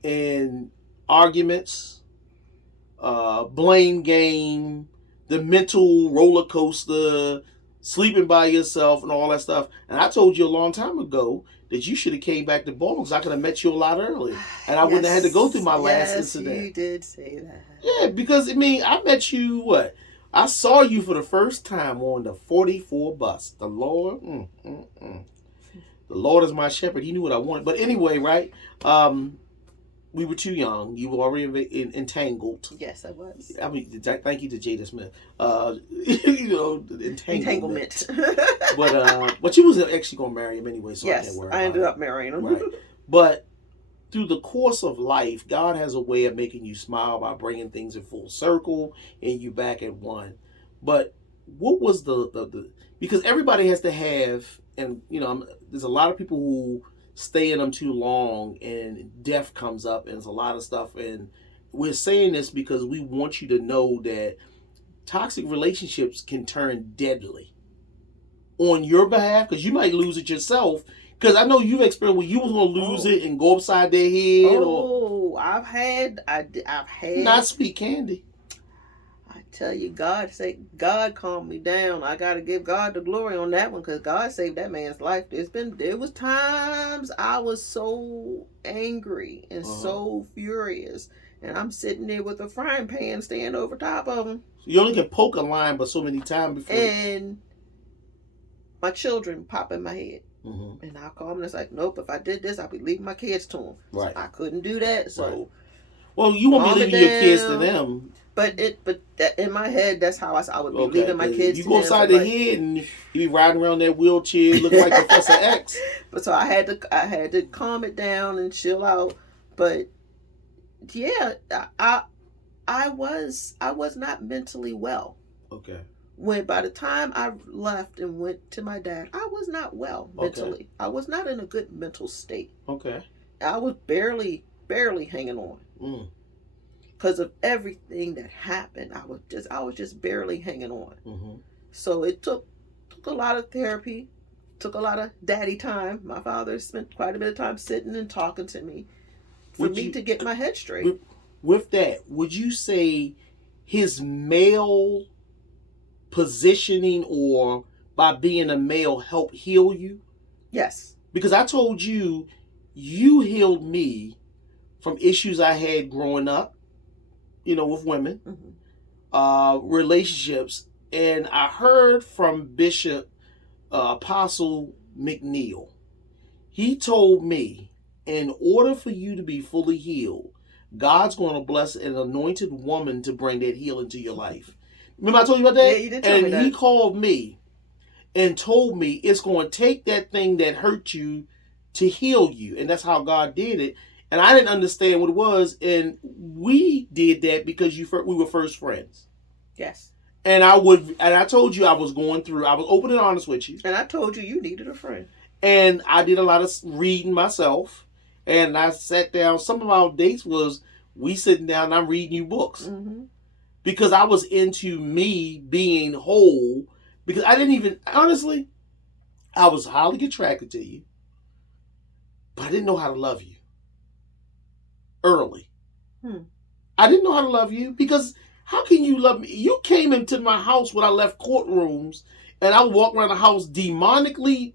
and arguments, blame game, the mental roller coaster, sleeping by yourself and all that stuff. And I told you a long time ago that you should have came back to Baltimore, because I could have met you a lot earlier. And I wouldn't have had to go through my last incident. You did say that. Yeah, because, I met you, I saw you for the first time on the 44 bus. The Lord, the Lord is my shepherd. He knew what I wanted. But anyway, right? We were too young. You were already entangled. Yes, I was. I mean, thank you to Jada Smith. You know, entanglement. But you was actually gonna marry him anyway, so yes, I can't worry. I ended up marrying him. Right. But through the course of life, God has a way of making you smile by bringing things in full circle and you back at one. But what was the because everybody has to have, and you know, there's a lot of people who stay in them too long and death comes up and there's a lot of stuff, and we're saying this because we want you to know that toxic relationships can turn deadly on your behalf, because you might lose it yourself. Because I know you've experienced where you was gonna lose it and go upside their head. I've had. Not sweet candy. I tell you, God calmed me down. I gotta give God the glory on that one, because God saved that man's life. There was times I was so angry and so furious, and I'm sitting there with a frying pan staying over top of him. So you only can poke a line, but so many times before. And my children pop in my head. And I'll call him and it's like, nope, if I did this, I'll be leaving my kids to him. Right. So I couldn't do that. So, right. Well, you won't be leaving your kids to them. But that, in my head, that's how I would be leaving my kids you to go them. upside the head and you be riding around that wheelchair, looking like Professor X. But so I had to calm it down and chill out. But yeah, I was not mentally well. Okay. When by the time I left and went to my dad, I was not well mentally. Okay. I was not in a good mental state. Okay. I was barely hanging on. Because of everything that happened, I was just barely hanging on. So it took a lot of therapy, took a lot of daddy time. My father spent quite a bit of time sitting and talking to me for me to get my head straight. With that, would you say his male positioning or by being a male help heal you? Yes. Because I told you healed me from issues I had growing up, you know, with women, relationships. And I heard from Bishop Apostle McNeil. He told me, in order for you to be fully healed, God's going to bless an anointed woman to bring that healing to your life. Remember I told you about that? Yeah, you did tell me that. And he called me and told me it's going to take that thing that hurt you to heal you. And that's how God did it. And I didn't understand what it was. And we did that because we were first friends. Yes. And I told you I was going through, I was open and honest with you. And I told you needed a friend. And I did a lot of reading myself. And I sat down. Some of our dates was we sitting down and I'm reading you books. Because I was into me being whole. Because I didn't even, honestly, I was highly attracted to you. But I didn't know how to love you. Early. I didn't know how to love you. Because how can you love me? You came into my house when I left courtrooms. And I would walk around the house demonically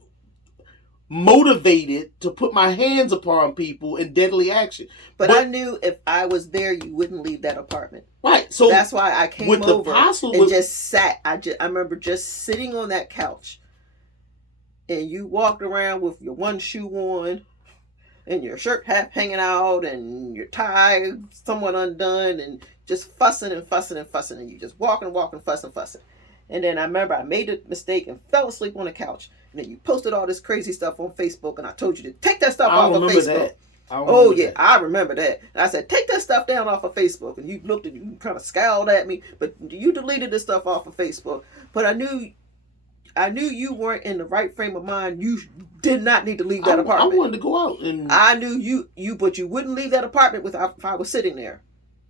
motivated to put my hands upon people in deadly action. But I knew if I was there, you wouldn't leave that apartment. Right. So that's why I came over and just sat. I remember just sitting on that couch, and you walked around with your one shoe on, and your shirt half hanging out, and your tie somewhat undone, and just fussing and fussing and fussing, and you just walking, fussing. And then I remember I made a mistake and fell asleep on the couch. And then you posted all this crazy stuff on Facebook, and I told you to take that stuff off of Facebook. I remember that. And I said, take that stuff down off of Facebook. And you looked at you kind of scowled at me, but you deleted this stuff off of Facebook. But I knew you weren't in the right frame of mind. You did not need to leave that apartment. I wanted to go out, and I knew but you wouldn't leave that apartment if I was sitting there.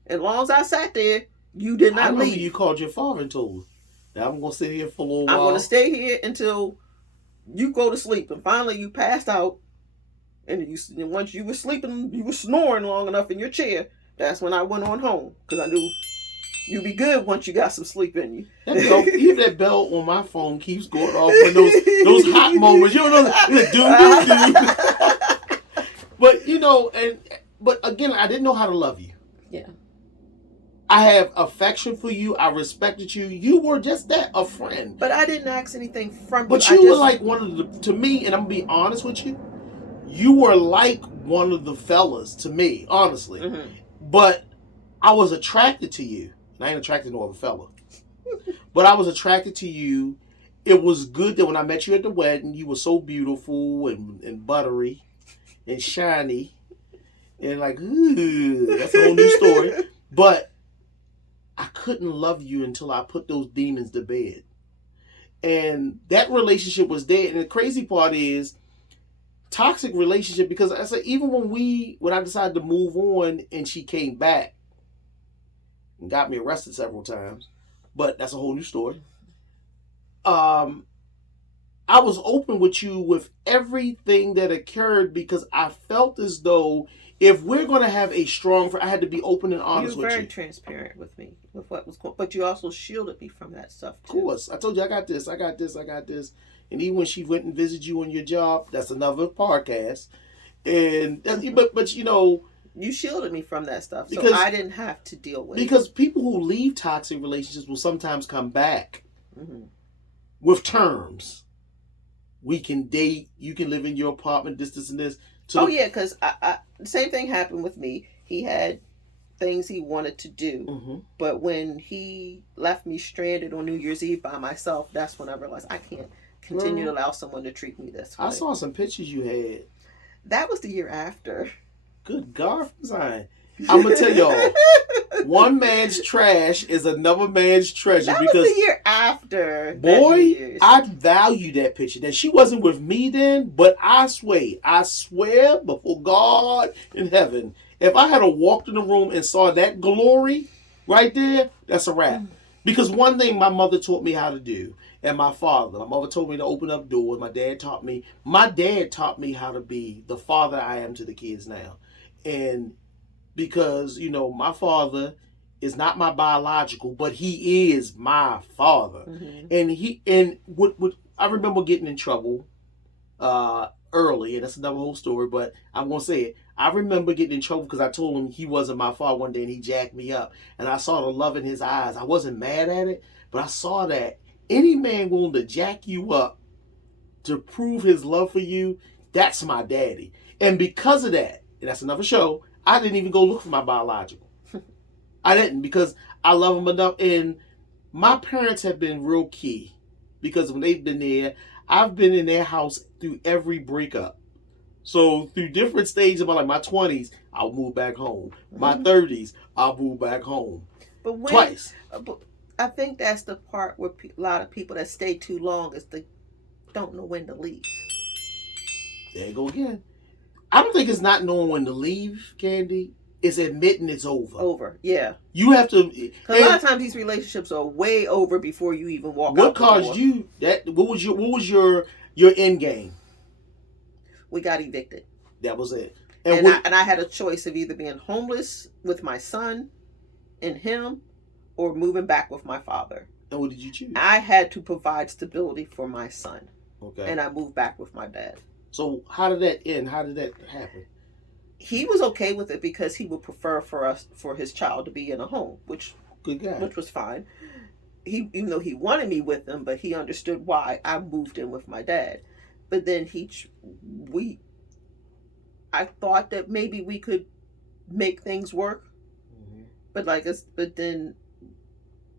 As long as I sat there, you did not leave. You called your father and told him, now I'm going to sit here for a little while. I'm going to stay here until you go to sleep. And finally you passed out. And once you were sleeping, you were snoring long enough in your chair. That's when I went on home. Because I knew you'd be good once you got some sleep in you. Even that bell on my phone keeps going off when those hot moments. You don't know, But, but again, I didn't know how to love you. Yeah. I have affection for you. I respected you. You were just that, a friend. But I didn't ask anything from you. But you were like one of the, to me, and I'm going to be honest with you, you were like one of the fellas to me, honestly. Mm-hmm. But I was attracted to you. And I ain't attracted to no other fella. But I was attracted to you. It was good that when I met you at the wedding, you were so beautiful and buttery and shiny. And like, ooh, that's a whole new story. But I couldn't love you until I put those demons to bed. And that relationship was dead. And the crazy part is, toxic relationship, because I said, even when I decided to move on and she came back and got me arrested several times, but that's a whole new story. I was open with you with everything that occurred because I felt as though if we're going to have a strong, I had to be open and honest with you. You were very transparent with me with what was going, but you also shielded me from that stuff too. Of course. I told you I got this. And even when she went and visited you on your job, that's another podcast. And but you know, you shielded me from that stuff, so I didn't have to deal with it. Because people who leave toxic relationships will sometimes come back with terms. We can date. You can live in your apartment. This, and this. Because the same thing happened with me. He had things he wanted to do, but when he left me stranded on New Year's Eve by myself, that's when I realized I can't continue to allow someone to treat me this way. I saw some pictures you had. That was the year after. Good God, Zion. I'm going to tell y'all, one man's trash is another man's treasure. That because was the year after. Boy, I value that picture. That she wasn't with me then, but I swear before God in heaven, if I had walked in the room and saw that glory right there, that's a wrap. Because one thing my mother taught me how to do, and my father. My mother told me to open up doors. My dad taught me how to be the father I am to the kids now. And because, you know, my father is not my biological, but he is my father. And I remember getting in trouble early, and that's another whole story, but I'm going to say it. I remember getting in trouble because I told him he wasn't my father one day, and he jacked me up. And I saw the love in his eyes. I wasn't mad at it, but I saw that any man willing to jack you up to prove his love for you, that's my daddy. And because of that, and that's another show, I didn't even go look for my biological. I didn't, because I love him enough. And my parents have been real key, because when they've been there, I've been in their house through every breakup. So through different stages of my 20s, I'll move back home. My 30s, I'll move back home. But twice. I think that's the part where a lot of people that stay too long is they don't know when to leave. There you go again. I don't think it's not knowing when to leave, Candy. It's admitting it's over. Over, yeah. You have to. Because a lot of times these relationships are way over before you even walk out. What caused you that? What was your end game? We got evicted. That was it. And I had a choice of either being homeless with my son and him, or moving back with my father. And what did you choose? I had to provide stability for my son. Okay. And I moved back with my dad. So how did that end? How did that happen? He was okay with it because he would prefer for his child to be in a home, which was fine. Even though he wanted me with him, but he understood why I moved in with my dad. But then I thought that maybe we could make things work. But then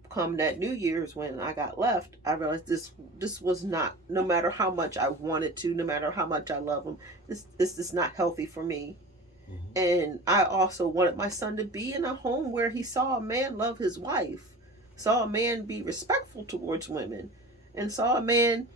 come that New Year's when I got left, I realized this was not, no matter how much I wanted to, no matter how much I love him, this is not healthy for me. And I also wanted my son to be in a home where he saw a man love his wife, saw a man be respectful towards women, and saw a man.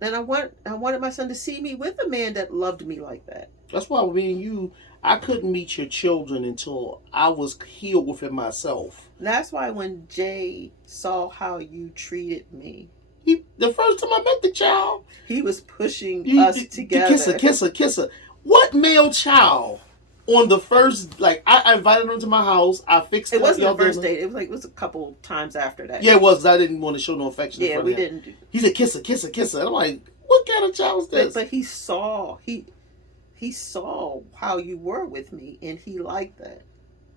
And I wanted my son to see me with a man that loved me like that. That's why me and you, I couldn't meet your children until I was healed within myself. That's why when Jay saw how you treated me, the first time I met the child, he was pushing us together. Kiss her. What male child on the first, I invited him to my house. I fixed it. It wasn't the first date. It was a couple times after that. Yeah, it was. I didn't want to show no affection. Yeah, we didn't. He said, kiss her. And I'm like, what kind of child is this? But he saw how you were with me, and he liked that.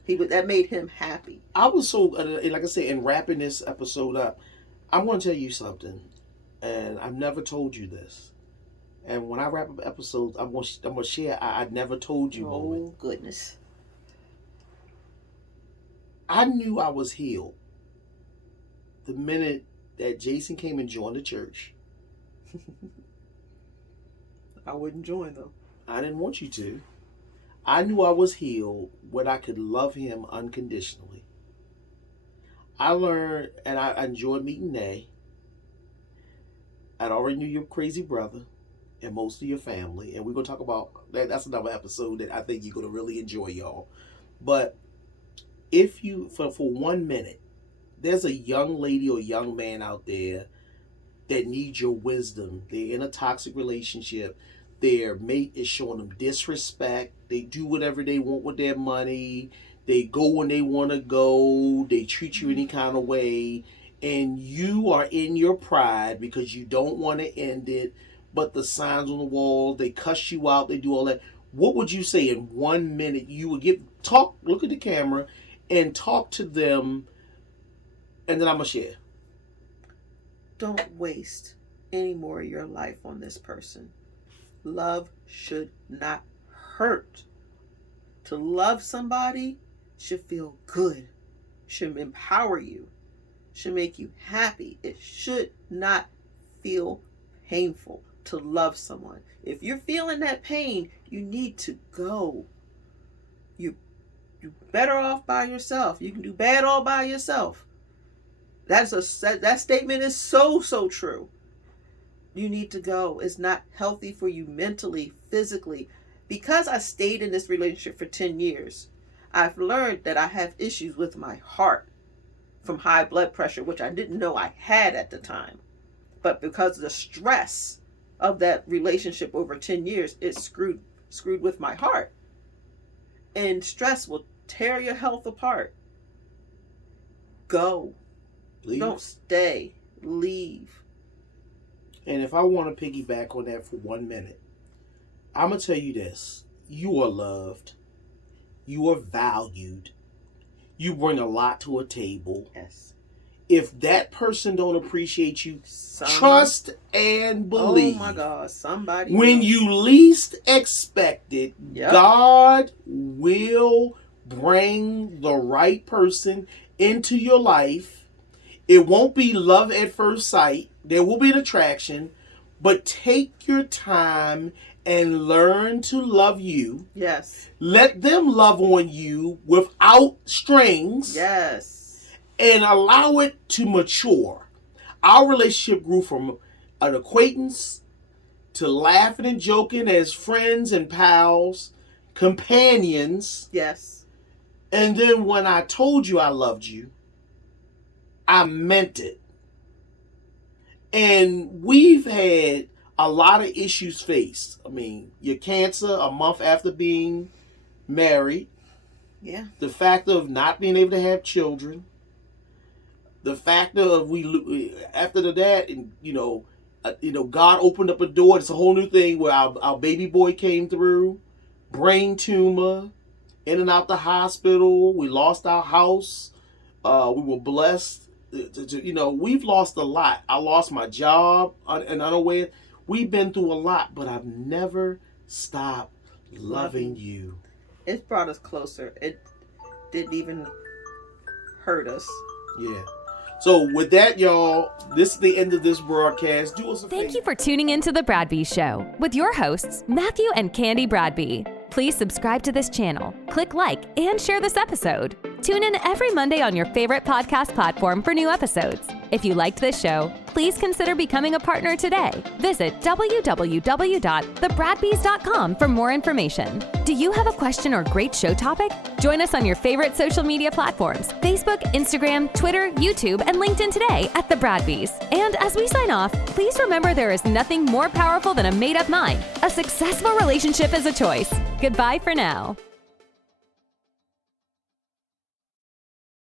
That made him happy. I was so, like I said, in wrapping this episode up, I'm going to tell you something, and I've never told you this. And when I wrap up episodes, I'm going to share I never told you moment. Oh, goodness. I knew I was healed the minute that Jason came and joined the church. I wouldn't join, though. I didn't want you to. I knew I was healed when I could love him unconditionally. I learned, and I enjoyed meeting Nay. I already knew your crazy brother and most of your family. And we're going to talk about that. That's another episode that I think you're going to really enjoy, y'all. But if you, for 1 minute, there's a young lady or young man out there that needs your wisdom. They're in a toxic relationship. Their mate is showing them disrespect. They do whatever they want with their money. They go when they want to go. They treat you any kind of way. And you are in your pride because you don't want to end it. But the signs on the wall, they cuss you out. They do all that. What would you say in 1 minute you would look at the camera and talk to them, and then I'm going to share. Don't waste any more of your life on this person. Love should not hurt. To love somebody should feel good, should empower you, should make you happy. It should not feel painful to love someone. If you're feeling that pain, you need to go. You're better off by yourself. You can do bad all by yourself. That statement is so true. You need to go. It's not healthy for you mentally, physically. Because I stayed in this relationship for 10 years, I've learned that I have issues with my heart from high blood pressure, which I didn't know I had at the time. But because of the stress of that relationship over 10 years, it screwed with my heart. And stress will tear your health apart. Go. Leave. Don't stay. Leave. And if I want to piggyback on that for 1 minute, I'm going to tell you this. You are loved. You are valued. You bring a lot to a table. Yes. If that person don't appreciate you, trust and believe. Oh my God, somebody. When you least expect it, Yep. God will bring the right person into your life. It won't be love at first sight. There will be an attraction, but take your time and learn to love you. Yes. Let them love on you without strings. Yes. And allow it to mature. Our relationship grew from an acquaintance to laughing and joking as friends and pals, companions. Yes. And then when I told you I loved you, I meant it. And we've had a lot of issues faced. I mean, your cancer a month after being married. Yeah. The fact of not being able to have children. The fact of after that, and God opened up a door. It's a whole new thing where our baby boy came through, brain tumor, in and out the hospital. We lost our house. We were blessed. We've lost a lot. I lost my job and unaware. We've been through a lot, but I've never stopped loving you. It brought us closer. It didn't even hurt us. Yeah. So with that, y'all, this is the end of this broadcast. Do us a favor. Thank you for tuning in to The Bradbys Show with your hosts, Matthew and Candy Bradby. Please subscribe to this channel, click like, and share this episode. Tune in every Monday on your favorite podcast platform for new episodes. If you liked this show, please consider becoming a partner today. Visit www.thebradbys.com for more information. Do you have a question or great show topic? Join us on your favorite social media platforms, Facebook, Instagram, Twitter, YouTube, and LinkedIn today at The Bradbys. And as we sign off, please remember there is nothing more powerful than a made-up mind. A successful relationship is a choice. Goodbye for now.